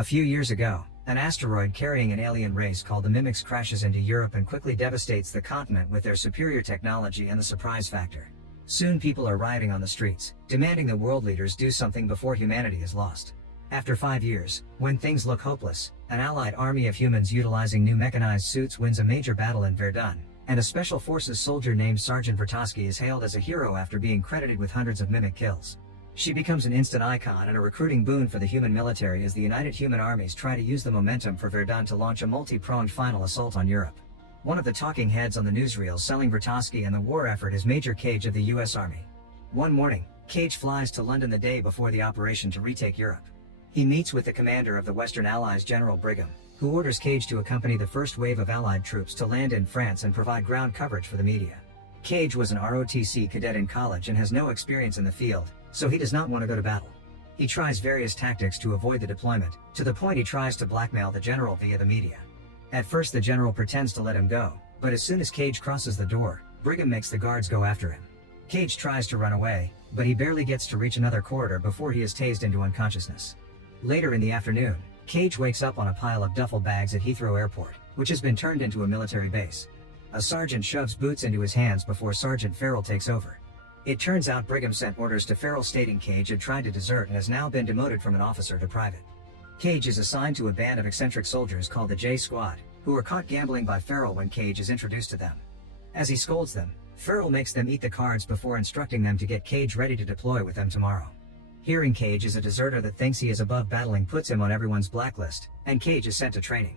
A few years ago, an asteroid carrying an alien race called the Mimics crashes into Europe and quickly devastates the continent with their superior technology and the surprise factor. Soon people are rioting on the streets, demanding the world leaders do something before humanity is lost. After 5 years, when things look hopeless, an allied army of humans utilizing new mechanized suits wins a major battle in Verdun, and a special forces soldier named Sergeant Vertovsky is hailed as a hero after being credited with hundreds of mimic kills. She becomes an instant icon and a recruiting boon for the human military as the united human armies try to use the momentum for Verdun to launch a multi-pronged final assault on Europe. One of the talking heads on the newsreels selling Vertovsky and the war effort is Major Cage of the US Army. One morning, Cage flies to London the day before the operation to retake Europe. He meets with the commander of the Western Allies, General Brigham, who orders Cage to accompany the first wave of Allied troops to land in France and provide ground coverage for the media. Cage was an ROTC cadet in college and has no experience in the field, so he does not want to go to battle. He tries various tactics to avoid the deployment, to the point he tries to blackmail the general via the media. At first the general pretends to let him go, but as soon as Cage crosses the door, Brigham makes the guards go after him. Cage tries to run away, but he barely gets to reach another corridor before he is tased into unconsciousness. Later in the afternoon, Cage wakes up on a pile of duffel bags at Heathrow Airport, which has been turned into a military base. A sergeant shoves boots into his hands before Sergeant Farrell takes over. It turns out Brigham sent orders to Farrell stating Cage had tried to desert and has now been demoted from an officer to private. Cage is assigned to a band of eccentric soldiers called the J Squad, who are caught gambling by Farrell when Cage is introduced to them. As he scolds them, Farrell makes them eat the cards before instructing them to get Cage ready to deploy with them tomorrow. Hearing Cage is a deserter that thinks he is above battling puts him on everyone's blacklist, and Cage is sent to training.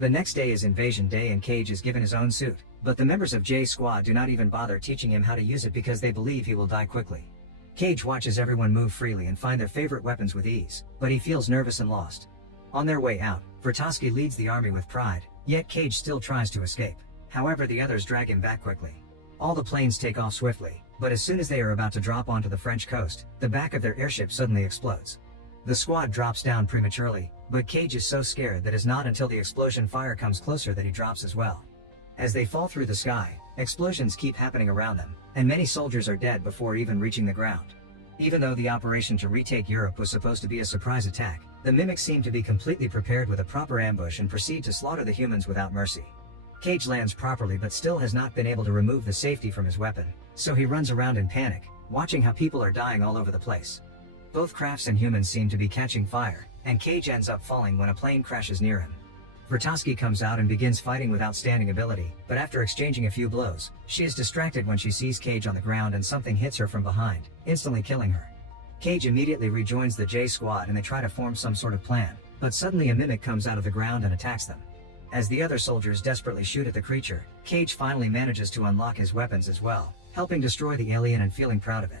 The next day is Invasion Day and Cage is given his own suit, but the members of J Squad do not even bother teaching him how to use it because they believe he will die quickly. Cage watches everyone move freely and find their favorite weapons with ease, but he feels nervous and lost. On their way out, Vertovsky leads the army with pride, yet Cage still tries to escape. However, the others drag him back quickly. All the planes take off swiftly, but as soon as they are about to drop onto the French coast, the back of their airship suddenly explodes. The squad drops down prematurely, but Cage is so scared that it's not until the explosion fire comes closer that he drops as well. As they fall through the sky, explosions keep happening around them, and many soldiers are dead before even reaching the ground. Even though the operation to retake Europe was supposed to be a surprise attack, the mimics seem to be completely prepared with a proper ambush and proceed to slaughter the humans without mercy. Cage lands properly but still has not been able to remove the safety from his weapon, so he runs around in panic, watching how people are dying all over the place. Both crafts and humans seem to be catching fire, and Cage ends up falling when a plane crashes near him. Vertovsky comes out and begins fighting with outstanding ability, but after exchanging a few blows, she is distracted when she sees Cage on the ground and something hits her from behind, instantly killing her. Cage immediately rejoins the J Squad and they try to form some sort of plan, but suddenly a mimic comes out of the ground and attacks them. As the other soldiers desperately shoot at the creature, Cage finally manages to unlock his weapons as well, helping destroy the alien and feeling proud of it.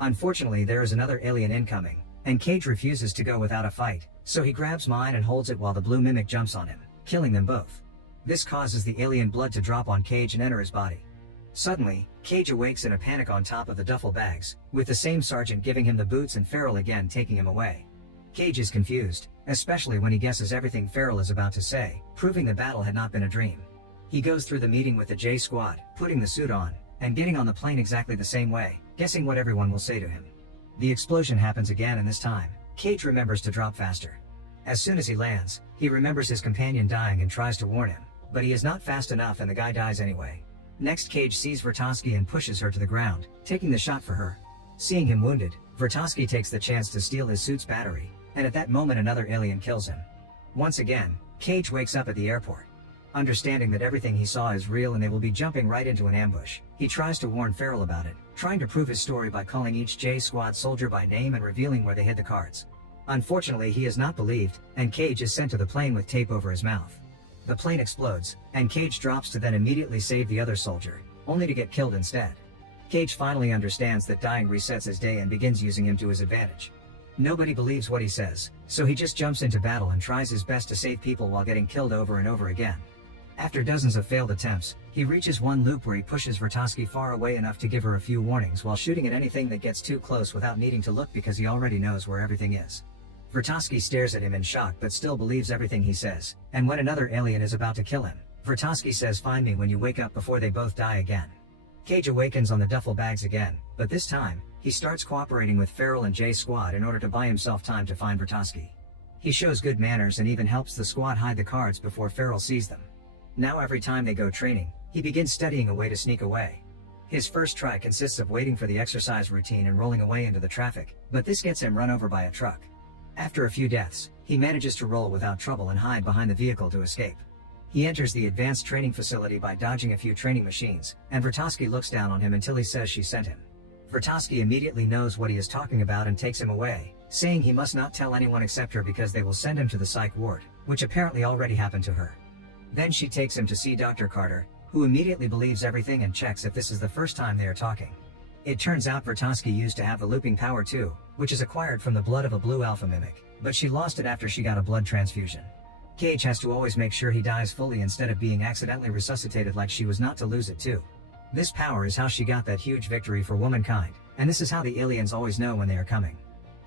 Unfortunately, there is another alien incoming, and Cage refuses to go without a fight, so he grabs mine and holds it while the blue mimic jumps on him, killing them both. This causes the alien blood to drop on Cage and enter his body. Suddenly, Cage awakes in a panic on top of the duffel bags, with the same sergeant giving him the boots and Farrell again taking him away. Cage is confused, especially when he guesses everything Farrell is about to say, proving the battle had not been a dream. He goes through the meeting with the J Squad, putting the suit on, and getting on the plane exactly the same way, guessing what everyone will say to him. The explosion happens again, and this time, Cage remembers to drop faster. As soon as he lands, he remembers his companion dying and tries to warn him, but he is not fast enough and the guy dies anyway. Next, Cage sees Vertovsky and pushes her to the ground, taking the shot for her. Seeing him wounded, Vertovsky takes the chance to steal his suit's battery, and at that moment another alien kills him. Once again, Cage wakes up at the airport. Understanding that everything he saw is real and they will be jumping right into an ambush, he tries to warn Farrell about it, trying to prove his story by calling each J Squad soldier by name and revealing where they hid the cards. Unfortunately, he is not believed, and Cage is sent to the plane with tape over his mouth. The plane explodes, and Cage drops to then immediately save the other soldier, only to get killed instead. Cage finally understands that dying resets his day and begins using him to his advantage. Nobody believes what he says, so he just jumps into battle and tries his best to save people while getting killed over and over again. After dozens of failed attempts, he reaches one loop where he pushes Vertovsky far away enough to give her a few warnings while shooting at anything that gets too close without needing to look because he already knows where everything is. Vertovsky stares at him in shock but still believes everything he says, and when another alien is about to kill him, Vertovsky says, "Find me when you wake up," before they both die again. Cage awakens on the duffel bags again, but this time, he starts cooperating with Farrell and J Squad in order to buy himself time to find Vertovsky. He shows good manners and even helps the squad hide the cards before Farrell sees them. Now every time they go training, he begins studying a way to sneak away. His first try consists of waiting for the exercise routine and rolling away into the traffic, but this gets him run over by a truck. After a few deaths, he manages to roll without trouble and hide behind the vehicle to escape. He enters the advanced training facility by dodging a few training machines, and Vertovsky looks down on him until he says she sent him. Vertovsky immediately knows what he is talking about and takes him away, saying he must not tell anyone except her because they will send him to the psych ward, which apparently already happened to her. Then she takes him to see Dr. Carter, who immediately believes everything and checks if this is the first time they are talking. It turns out Vertovsky used to have the looping power too, which is acquired from the blood of a blue alpha mimic, but she lost it after she got a blood transfusion. Cage has to always make sure he dies fully instead of being accidentally resuscitated, like she was not to lose it too. This power is how she got that huge victory for womankind, and this is how the aliens always know when they are coming.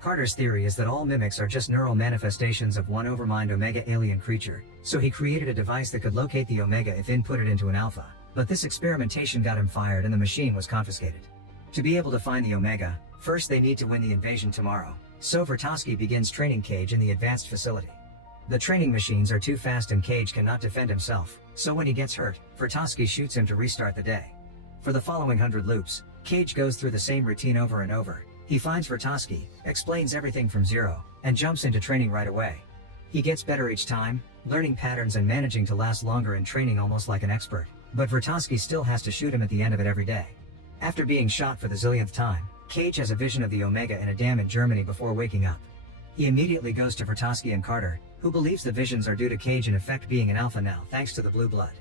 Carter's theory is that all mimics are just neural manifestations of one overmind Omega alien creature, so he created a device that could locate the Omega if inputted into an alpha, but this experimentation got him fired and the machine was confiscated. To be able to find the Omega, first they need to win the invasion tomorrow, so Vertovsky begins training Cage in the advanced facility. The training machines are too fast and Cage cannot defend himself, so when he gets hurt, Vertovsky shoots him to restart the day. For the following 100 loops, Cage goes through the same routine over and over. He finds Vertovsky, explains everything from zero, and jumps into training right away. He gets better each time, learning patterns and managing to last longer in training almost like an expert, but Vertovsky still has to shoot him at the end of it every day. After being shot for the zillionth time, Cage has a vision of the Omega in a dam in Germany before waking up. He immediately goes to Vertovsky and Carter, who believes the visions are due to Cage in effect being an alpha now thanks to the blue blood.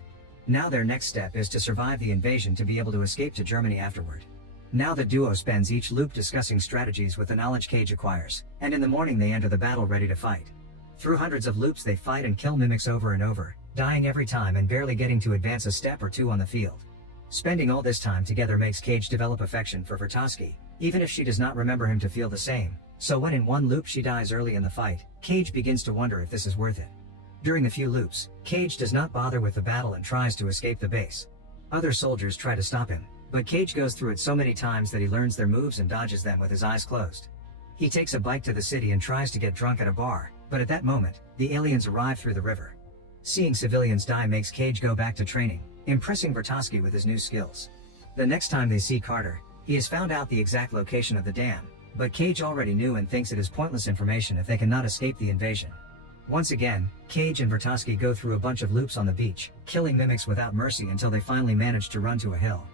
Now their next step is to survive the invasion to be able to escape to Germany afterward. Now the duo spends each loop discussing strategies with the knowledge Cage acquires, and in the morning they enter the battle ready to fight. Through hundreds of loops they fight and kill mimics over and over, dying every time and barely getting to advance a step or two on the field. Spending all this time together makes Cage develop affection for Vertovsky, even if she does not remember him to feel the same, so when in one loop she dies early in the fight, Cage begins to wonder if this is worth it. During the few loops, Cage does not bother with the battle and tries to escape the base. Other soldiers try to stop him, but Cage goes through it so many times that he learns their moves and dodges them with his eyes closed. He takes a bike to the city and tries to get drunk at a bar, but at that moment, the aliens arrive through the river. Seeing civilians die makes Cage go back to training, impressing Vertovsky with his new skills. The next time they see Carter, he has found out the exact location of the dam, but Cage already knew and thinks it is pointless information if they cannot escape the invasion. Once again, Cage and Vertovsky go through a bunch of loops on the beach, killing mimics without mercy until they finally manage to run to a hill.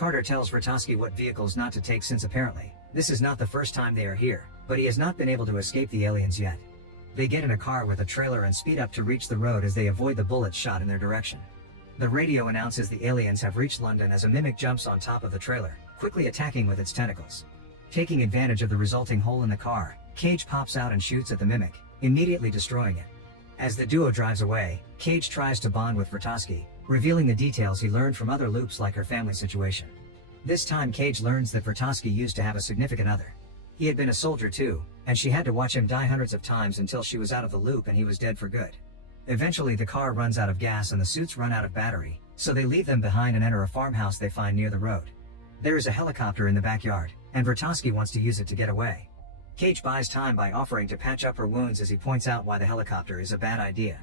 Carter tells Vertovsky what vehicles not to take since apparently, this is not the first time they are here, but he has not been able to escape the aliens yet. They get in a car with a trailer and speed up to reach the road as they avoid the bullets shot in their direction. The radio announces the aliens have reached London as a mimic jumps on top of the trailer, quickly attacking with its tentacles. Taking advantage of the resulting hole in the car, Cage pops out and shoots at the mimic, immediately destroying it. As the duo drives away, Cage tries to bond with Vertovsky, revealing the details he learned from other loops like her family situation. This time Cage learns that Vertovsky used to have a significant other. He had been a soldier too, and she had to watch him die hundreds of times until she was out of the loop and he was dead for good. Eventually the car runs out of gas and the suits run out of battery, so they leave them behind and enter a farmhouse they find near the road. There is a helicopter in the backyard, and Vertovsky wants to use it to get away. Cage buys time by offering to patch up her wounds as he points out why the helicopter is a bad idea.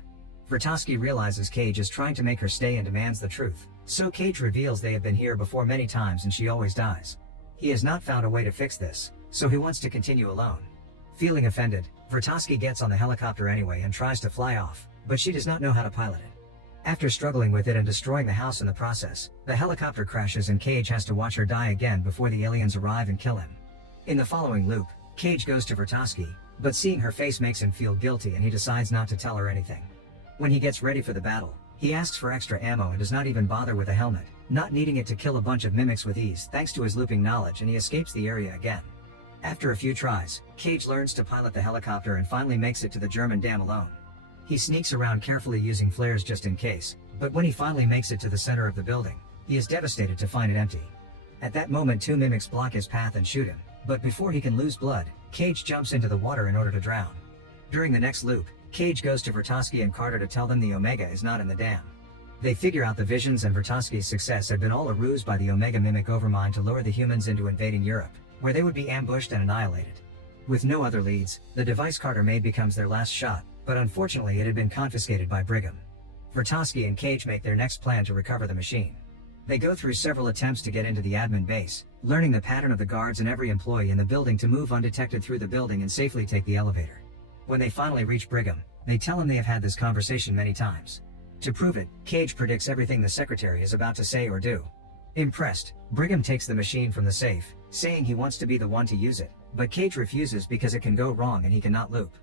Vertovsky realizes Cage is trying to make her stay and demands the truth, so Cage reveals they have been here before many times and she always dies. He has not found a way to fix this, so he wants to continue alone. Feeling offended, Vertovsky gets on the helicopter anyway and tries to fly off, but she does not know how to pilot it. After struggling with it and destroying the house in the process, the helicopter crashes and Cage has to watch her die again before the aliens arrive and kill him. In the following loop, Cage goes to Vertovsky, but seeing her face makes him feel guilty and he decides not to tell her anything. When he gets ready for the battle, he asks for extra ammo and does not even bother with a helmet, not needing it to kill a bunch of mimics with ease thanks to his looping knowledge, and he escapes the area again. After a few tries, Cage learns to pilot the helicopter and finally makes it to the German dam alone. He sneaks around carefully using flares just in case, but when he finally makes it to the center of the building, he is devastated to find it empty. At that moment two mimics block his path and shoot him, but before he can lose blood, Cage jumps into the water in order to drown. During the next loop, Cage goes to Vertovsky and Carter to tell them the Omega is not in the dam. They figure out the visions and Vertovsky's success had been all a ruse by the Omega mimic overmind to lure the humans into invading Europe, where they would be ambushed and annihilated. With no other leads, the device Carter made becomes their last shot, but unfortunately it had been confiscated by Brigham. Vertovsky and Cage make their next plan to recover the machine. They go through several attempts to get into the admin base, learning the pattern of the guards and every employee in the building to move undetected through the building and safely take the elevator. When they finally reach Brigham, they tell him they have had this conversation many times. To prove it, Cage predicts everything the secretary is about to say or do. Impressed, Brigham takes the machine from the safe, saying he wants to be the one to use it, but Cage refuses because it can go wrong and he cannot loop.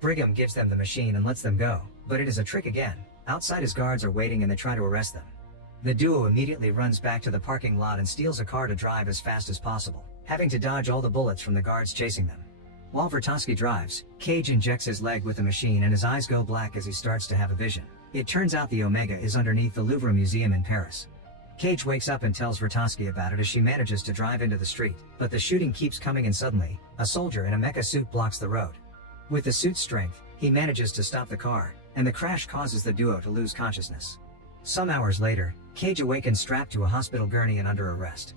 Brigham gives them the machine and lets them go, but it is a trick again. Outside his guards are waiting and they try to arrest them. The duo immediately runs back to the parking lot and steals a car to drive as fast as possible, having to dodge all the bullets from the guards chasing them. While Vertovsky drives, Cage injects his leg with the machine and his eyes go black as he starts to have a vision. It turns out the Omega is underneath the Louvre Museum in Paris. Cage wakes up and tells Vertovsky about it as she manages to drive into the street, but the shooting keeps coming and suddenly, a soldier in a mecha suit blocks the road. With the suit's strength, he manages to stop the car, and the crash causes the duo to lose consciousness. Some hours later, Cage awakens strapped to a hospital gurney and under arrest.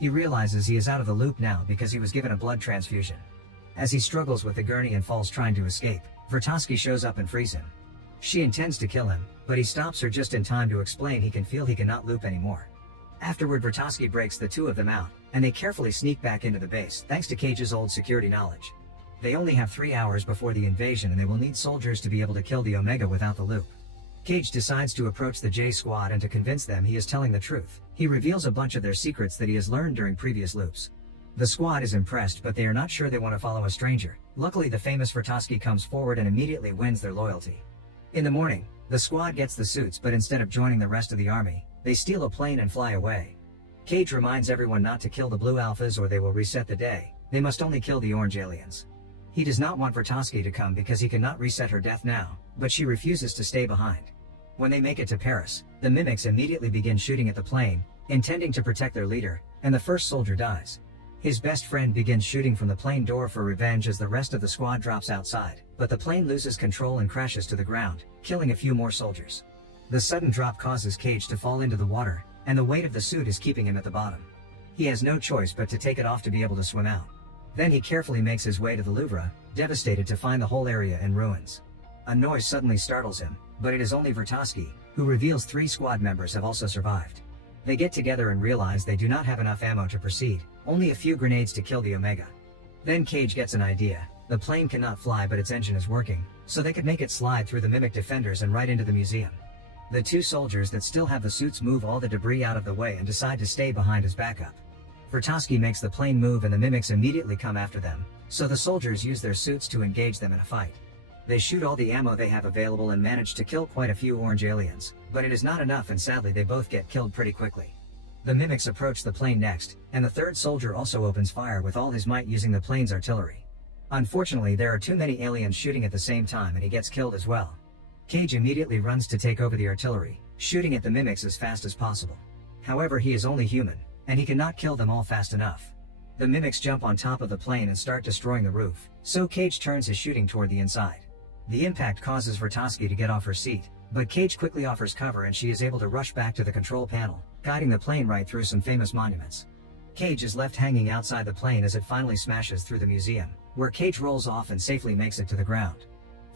He realizes he is out of the loop now because he was given a blood transfusion. As he struggles with the gurney and falls trying to escape, Vertovsky shows up and frees him. She intends to kill him, but he stops her just in time to explain he can feel he cannot loop anymore. Afterward, Vertovsky breaks the two of them out, and they carefully sneak back into the base thanks to Cage's old security knowledge. They only have 3 hours before the invasion and they will need soldiers to be able to kill the Omega without the loop. Cage decides to approach the J Squad and to convince them he is telling the truth, he reveals a bunch of their secrets that he has learned during previous loops. The squad is impressed, but they are not sure they want to follow a stranger. Luckily, the famous Vertovsky comes forward and immediately wins their loyalty. In the morning, the squad gets the suits, but instead of joining the rest of the army, they steal a plane and fly away. Cage reminds everyone not to kill the blue alphas or they will reset the day. They must only kill the orange aliens. He does not want Vertovsky to come because he cannot reset her death now, but she refuses to stay behind. When they make it to Paris, the mimics immediately begin shooting at the plane, intending to protect their leader, and the first soldier dies. His best friend begins shooting from the plane door for revenge as the rest of the squad drops outside, but the plane loses control and crashes to the ground, killing a few more soldiers. The sudden drop causes Cage to fall into the water, and the weight of the suit is keeping him at the bottom. He has no choice but to take it off to be able to swim out. Then he carefully makes his way to the Louvre, devastated to find the whole area in ruins. A noise suddenly startles him, but it is only Vertovsky, who reveals 3 squad members have also survived. They get together and realize they do not have enough ammo to proceed, only a few grenades to kill the Omega. Then Cage gets an idea. The plane cannot fly but its engine is working, so they could make it slide through the mimic defenders and right into the museum. The 2 soldiers that still have the suits move all the debris out of the way and decide to stay behind as backup. Vertovsky makes the plane move and the mimics immediately come after them, so the soldiers use their suits to engage them in a fight. They shoot all the ammo they have available and manage to kill quite a few orange aliens, but it is not enough and sadly they both get killed pretty quickly. The mimics approach the plane next, and the 3rd soldier also opens fire with all his might using the plane's artillery. Unfortunately, there are too many aliens shooting at the same time and he gets killed as well. Cage immediately runs to take over the artillery, shooting at the mimics as fast as possible. However, he is only human, and he cannot kill them all fast enough. The mimics jump on top of the plane and start destroying the roof, so Cage turns his shooting toward the inside. The impact causes Vertovsky to get off her seat, but Cage quickly offers cover and she is able to rush back to the control panel, guiding the plane right through some famous monuments. Cage is left hanging outside the plane as it finally smashes through the museum, where Cage rolls off and safely makes it to the ground.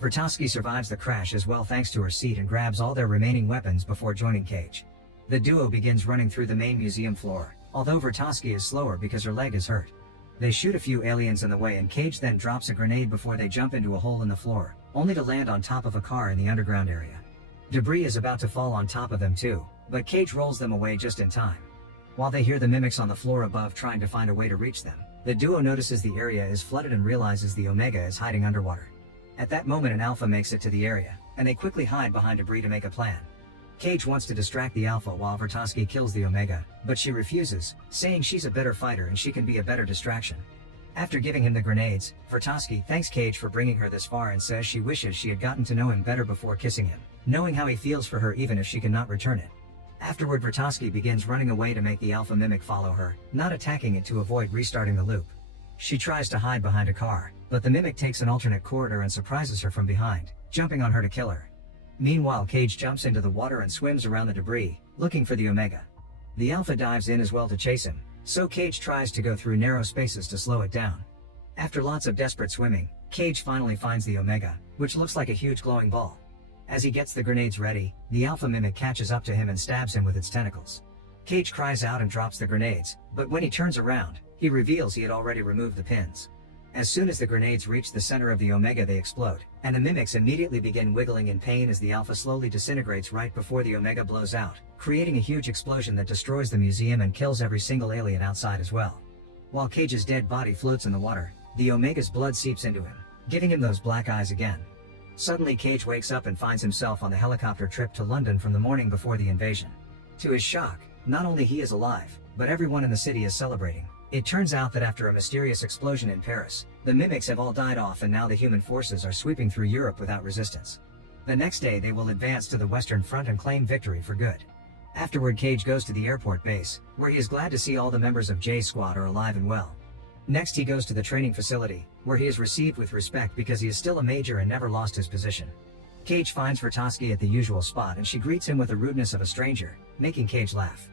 Vertovsky survives the crash as well thanks to her seat and grabs all their remaining weapons before joining Cage. The duo begins running through the main museum floor, although Vertovsky is slower because her leg is hurt. They shoot a few aliens in the way and Cage then drops a grenade before they jump into a hole in the floor, only to land on top of a car in the underground area. Debris is about to fall on top of them too, but Cage rolls them away just in time. While they hear the mimics on the floor above trying to find a way to reach them, the duo notices the area is flooded and realizes the Omega is hiding underwater. At that moment an Alpha makes it to the area, and they quickly hide behind debris to make a plan. Cage wants to distract the Alpha while Vertovsky kills the Omega, but she refuses, saying she's a better fighter and she can be a better distraction. After giving him the grenades, Vertovsky thanks Cage for bringing her this far and says she wishes she had gotten to know him better before kissing him, knowing how he feels for her even if she cannot return it. Afterward, Vertovsky begins running away to make the Alpha mimic follow her, not attacking it to avoid restarting the loop. She tries to hide behind a car, but the mimic takes an alternate corridor and surprises her from behind, jumping on her to kill her. Meanwhile, Cage jumps into the water and swims around the debris, looking for the Omega. The Alpha dives in as well to chase him, so Cage tries to go through narrow spaces to slow it down. After lots of desperate swimming, Cage finally finds the Omega, which looks like a huge glowing ball. As he gets the grenades ready, the Alpha Mimic catches up to him and stabs him with its tentacles. Cage cries out and drops the grenades, but when he turns around, he reveals he had already removed the pins. As soon as the grenades reach the center of the Omega, they explode, and the mimics immediately begin wiggling in pain as the Alpha slowly disintegrates right before the Omega blows out, creating a huge explosion that destroys the museum and kills every single alien outside as well. While Cage's dead body floats in the water, the Omega's blood seeps into him, giving him those black eyes again. Suddenly Cage wakes up and finds himself on the helicopter trip to London from the morning before the invasion. To his shock, not only he is alive, but everyone in the city is celebrating. It turns out that after a mysterious explosion in Paris, the mimics have all died off and now the human forces are sweeping through Europe without resistance. The next day they will advance to the Western Front and claim victory for good. Afterward, Cage goes to the airport base, where he is glad to see all the members of J's squad are alive and well. Next he goes to the training facility, where he is received with respect because he is still a major and never lost his position. Cage finds Vertovsky at the usual spot and she greets him with the rudeness of a stranger, making Cage laugh.